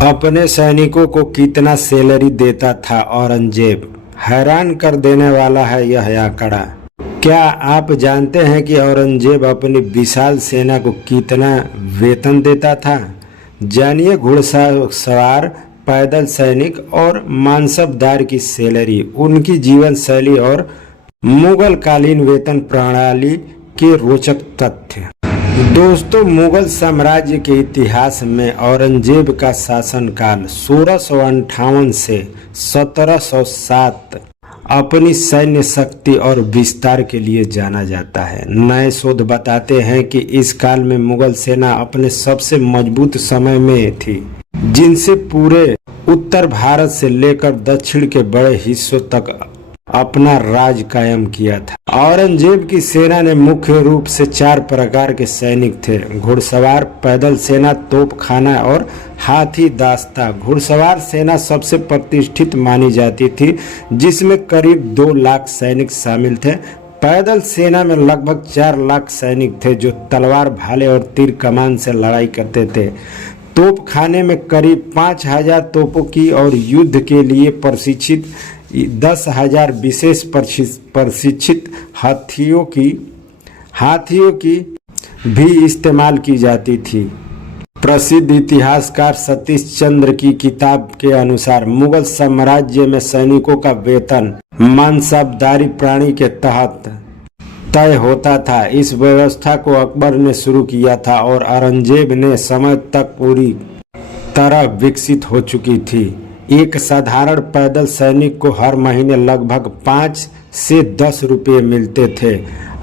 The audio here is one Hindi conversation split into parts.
अपने सैनिकों को कितना सैलरी देता था औरंगजेब, हैरान कर देने वाला है यह आंकड़ा। क्या आप जानते हैं कि औरंगजेब अपनी विशाल सेना को कितना वेतन देता था? जानिए घुड़सवार, पैदल सैनिक और मानसबदार की सैलरी, उनकी जीवन शैली और मुगल कालीन वेतन प्रणाली के रोचक तथ्य। दोस्तों, मुगल साम्राज्य के इतिहास में औरंगजेब का शासनकाल 1658 से 1707 अपनी सैन्य शक्ति और विस्तार के लिए जाना जाता है। नए शोध बताते हैं कि इस काल में मुगल सेना अपने सबसे मजबूत समय में थी, जिनसे पूरे उत्तर भारत से लेकर दक्षिण के बड़े हिस्सों तक अपना राज कायम किया था। औरंगजेब की सेना ने मुख्य रूप से 4 प्रकार के सैनिक थे: घुड़सवार, पैदल सेना, तोपखाना और हाथी दास्ता। घुड़सवार सेना सबसे प्रतिष्ठित मानी जाती थी, जिसमें करीब 2 लाख सैनिक शामिल थे। पैदल सेना में लगभग 4 लाख सैनिक थे, जो तलवार, भाले और तीर कमान से लड़ाई करते थे। तोपखाने में करीब 5000 तोपों की और युद्ध के लिए प्रशिक्षित 10,000 विशेष प्रशिक्षित हाथियों की भी इस्तेमाल की जाती थी। प्रसिद्ध इतिहासकार सतीश चंद्र की किताब के अनुसार मुगल साम्राज्य में सैनिकों का वेतन मानसबदारी प्रणाली के तहत तय होता था। इस व्यवस्था को अकबर ने शुरू किया था और औरंगजेब ने समय तक पूरी तरह विकसित हो चुकी थी। एक साधारण पैदल सैनिक को हर महीने लगभग 5 से 10 रुपये मिलते थे।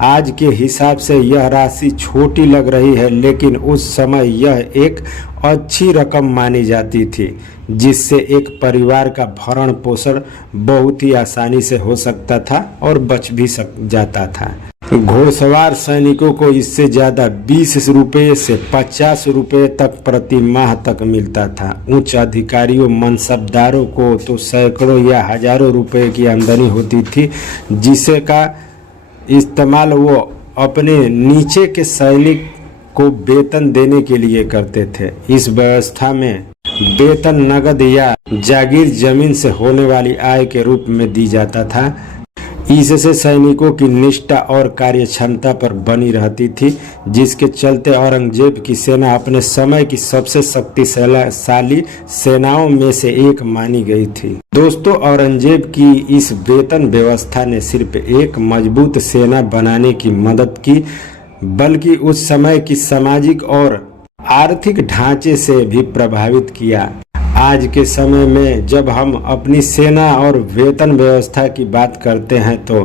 आज के हिसाब से यह राशि छोटी लग रही है, लेकिन उस समय यह एक अच्छी रकम मानी जाती थी, जिससे एक परिवार का भरण पोषण बहुत ही आसानी से हो सकता था और बच भी जाता था। घुड़सवार सैनिकों को इससे ज्यादा 20 रुपये से 50 रुपये तक प्रति माह तक मिलता था। उच्च अधिकारियों, मनसबदारों को तो सैकड़ों या हजारों रुपए की आमदनी होती थी, जिसे का इस्तेमाल वो अपने नीचे के सैनिक को वेतन देने के लिए करते थे। इस व्यवस्था में वेतन नगद या जागीर जमीन से होने वाली आय के रूप में दी जाता था। इससे सैनिकों की निष्ठा और कार्यक्षमता पर बनी रहती थी, जिसके चलते औरंगजेब की सेना अपने समय की सबसे शक्तिशाली सेनाओं में से एक मानी गई थी। दोस्तों, औरंगजेब की इस वेतन व्यवस्था ने सिर्फ एक मजबूत सेना बनाने की मदद की, बल्कि उस समय की सामाजिक और आर्थिक ढांचे से भी प्रभावित किया। आज के समय में जब हम अपनी सेना और वेतन व्यवस्था की बात करते हैं तो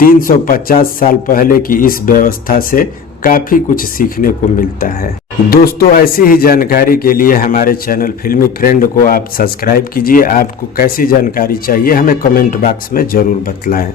350 साल पहले की इस व्यवस्था से काफी कुछ सीखने को मिलता है। दोस्तों, ऐसी ही जानकारी के लिए हमारे चैनल फिल्मी फ्रेंड को आप सब्सक्राइब कीजिए। आपको कैसी जानकारी चाहिए हमें कमेंट बॉक्स में जरूर बतलाएं।